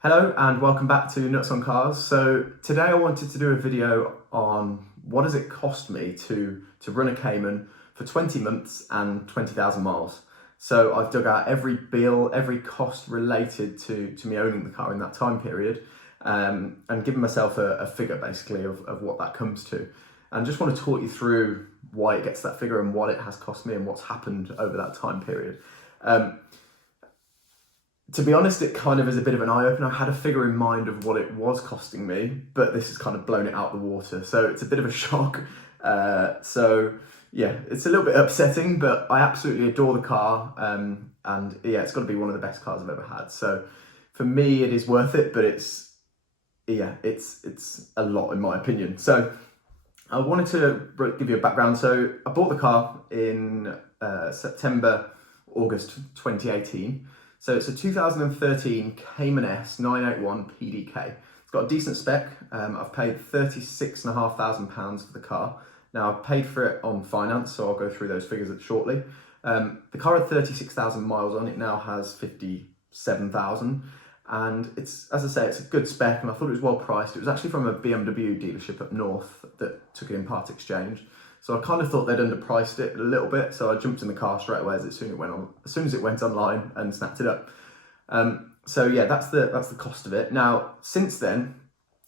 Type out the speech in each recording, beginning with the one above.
Hello and welcome back to Nuts on Cars. So today I wanted to do a video on what does it cost me to run a Cayman for 20 months and 20,000 miles. So I've dug out every bill, every cost related to me owning the car in that time period, and given myself a figure basically of what that comes to. And just want to talk you through why it gets that figure and what it has cost me and what's happened over that time period. To be honest, it kind of is a bit of an eye-opener. I had a figure in mind of what it was costing me, but this has kind of blown it out the water. So it's a bit of a shock. Yeah, it's a little bit upsetting, but I absolutely adore the car. And yeah, it's got to be one of the best cars I've ever had. So for me, it is worth it, but it's a lot in my opinion. So I wanted to give you a background. So I bought the car in August 2018. So it's a 2013 Cayman S 981 PDK. It's got a decent spec. I've paid £36,500 for the car. Now I've paid for it on finance, so I'll go through those figures shortly. The car had 36,000 miles on it, now has 57,000. And it's, as I say, it's a good spec and I thought it was well priced. It was actually from a BMW dealership up north that took it in part exchange. So I kind of thought they'd underpriced it a little bit, so I jumped in the car straight away as soon as it went online and snapped it up. So yeah, that's the cost of it. Now, since then,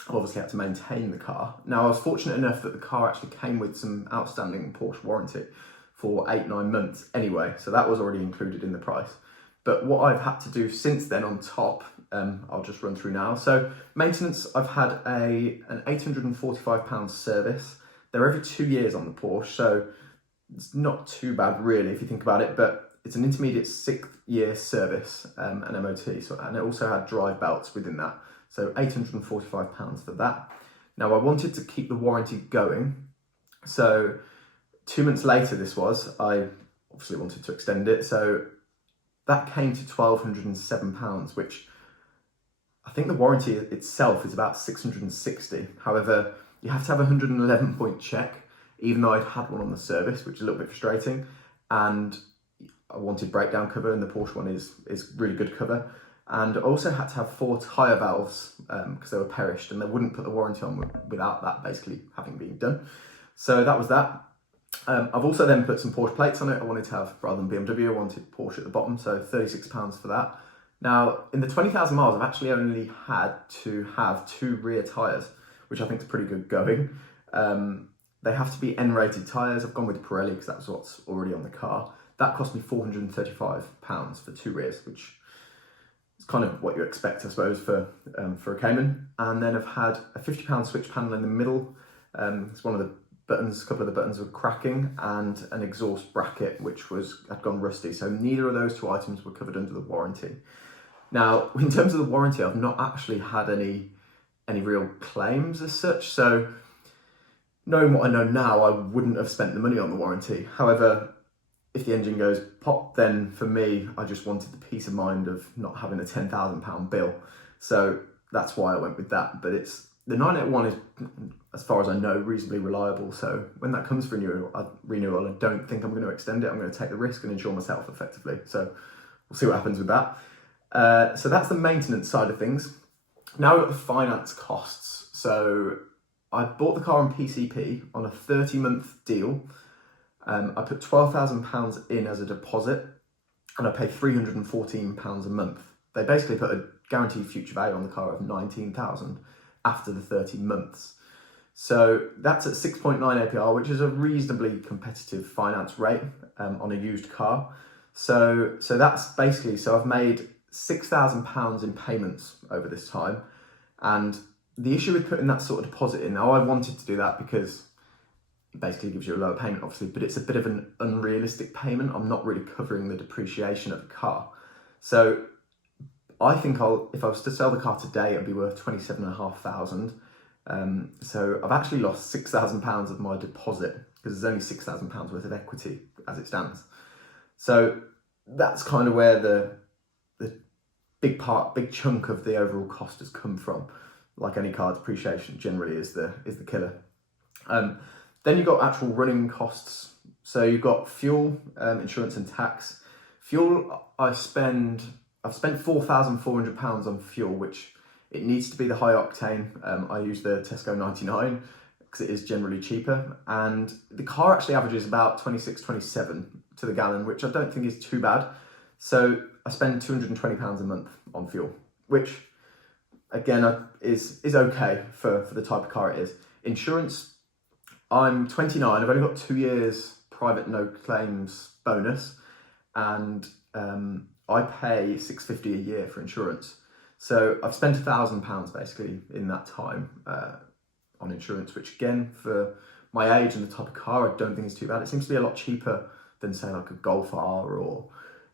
I've obviously had to maintain the car. Now, I was fortunate enough that the car actually came with some outstanding Porsche warranty for 8-9 months anyway, so that was already included in the price. But what I've had to do since then on top, I'll just run through now. So maintenance, I've had an £845 service. They're every 2 years on the Porsche, so it's not too bad really if you think about it, but it's an intermediate 6th-year service, an MOT, and it also had drive belts within that, so £845 for that. Now I wanted to keep the warranty going, so 2 months later I obviously wanted to extend it, so that came to £1,207, which I think the warranty itself is about £660. However, you have to have a 111-point check, even though I'd had one on the service, which is a little bit frustrating. And I wanted breakdown cover, and the Porsche one is really good cover. And I also had to have 4 tyre valves because they were perished, and they wouldn't put the warranty on without that basically having been done. So that was that. I've also then put some Porsche plates on it. I wanted to have, rather than BMW, I wanted Porsche at the bottom, so £36 for that. Now, in the 20,000 miles, I've actually only had to have 2 rear tyres, which I think is pretty good going. They have to be N-rated tyres. I've gone with Pirelli because that's what's already on the car. That cost me £435 for 2 rears, which is kind of what you expect, I suppose, for a Cayman. And then I've had a £50 switch panel in the middle. It's one of the buttons, a couple of the buttons were cracking, and an exhaust bracket which had gone rusty. So neither of those 2 items were covered under the warranty. Now, in terms of the warranty, I've not actually had any real claims as such. So knowing what I know now, I wouldn't have spent the money on the warranty. However, if the engine goes pop, then for me, I just wanted the peace of mind of not having a £10,000 bill. So that's why I went with that. But the 981 is, as far as I know, reasonably reliable. So when that comes for renewal, I don't think I'm going to extend it. I'm going to take the risk and insure myself effectively. So we'll see what happens with that. So that's the maintenance side of things. Now we've got the finance costs. So I bought the car on PCP on a 30-month deal. I put £12,000 in as a deposit, and I paid £314 a month. They basically put a guaranteed future value on the car of £19,000 after the 30 months. So that's at 6.9 APR, which is a reasonably competitive finance rate on a used car. So that's basically, so I've made £6,000 in payments over this time. And the issue with putting that sort of deposit in, now I wanted to do that because it basically gives you a lower payment, obviously, but it's a bit of an unrealistic payment. I'm not really covering the depreciation of the car. So I think if I was to sell the car today, it'd be worth £27,500. So I've actually lost £6,000 of my deposit because there's only £6,000 worth of equity as it stands. So that's kind of where the big chunk of the overall cost has come from. Like any car, depreciation generally is the killer. Then you've got actual running costs. So you've got fuel, insurance and tax. Fuel, I've spent £4,400 on fuel, which It needs to be the high octane. I use the Tesco 99 because it is generally cheaper, and the car actually averages about 26, 27 to the gallon, which I don't think is too bad. So I spend £220 a month on fuel, which again is okay for the type of car it is. Insurance, I'm 29, I've only got 2 years private no claims bonus, and I pay £650 a year for insurance. So I've spent £1,000 basically in that time on insurance, which again, for my age and the type of car, I don't think is too bad. It seems to be a lot cheaper than say like a Golf R or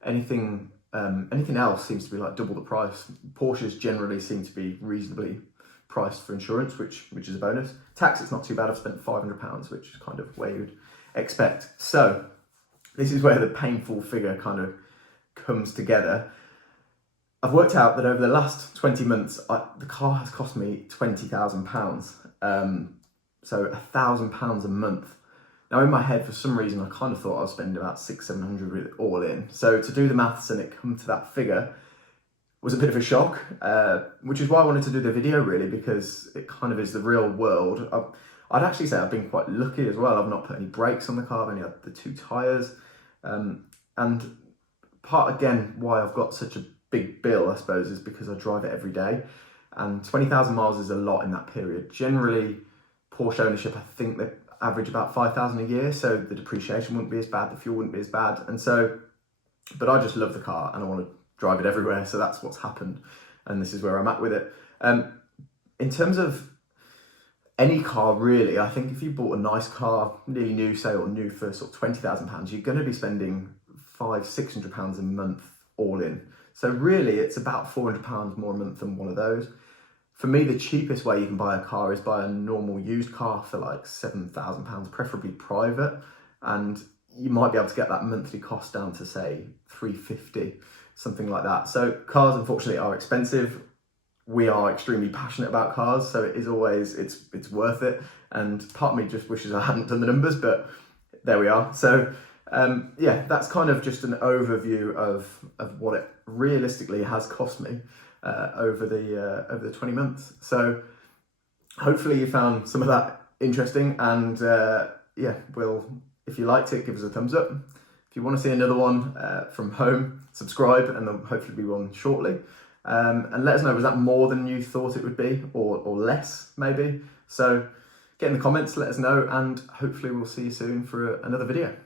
anything else seems to be like double the price. Porsches generally seem to be reasonably priced for insurance, which is a bonus. Tax, it's not too bad. I've spent £500, which is kind of where you'd expect. So this is where the painful figure kind of comes together. I've worked out that over the last 20 months, the car has cost me £20,000. So £1,000 a month. Now in my head, for some reason, I kind of thought I was spending about $600-700 with it all in. So to do the maths and it come to that figure was a bit of a shock, which is why I wanted to do the video really, because it kind of is the real world. I'd actually say I've been quite lucky as well. I've not put any brakes on the car, I've only had the 2 tyres. And part again why I've got such a big bill, I suppose, is because I drive it every day. And 20,000 miles is a lot in that period. Generally, Porsche ownership, I think they average about 5,000 a year, so the depreciation wouldn't be as bad, the fuel wouldn't be as bad. And so, but I just love the car and I want to drive it everywhere, so that's what's happened. And this is where I'm at with it. In terms of any car really, I think if you bought a nice car, nearly new, say, or new for sort of £20,000, you're going to be spending £500-600 a month all in. So really, it's about £400 more a month than one of those. For me, the cheapest way you can buy a car is buy a normal used car for like £7,000, preferably private, and you might be able to get that monthly cost down to say £350, something like that. So cars, unfortunately, are expensive. We are extremely passionate about cars, so it is always, it's worth it. And part of me just wishes I hadn't done the numbers, but there we are. So yeah, that's kind of just an overview of what it realistically has cost me over the 20 months. So hopefully you found some of that interesting, and yeah, if you liked it, give us a thumbs up. If you want to see another one from home, subscribe, and there'll hopefully be one shortly. And let us know, was that more than you thought it would be, or less maybe? So get in the comments, let us know, and hopefully we'll see you soon for another video.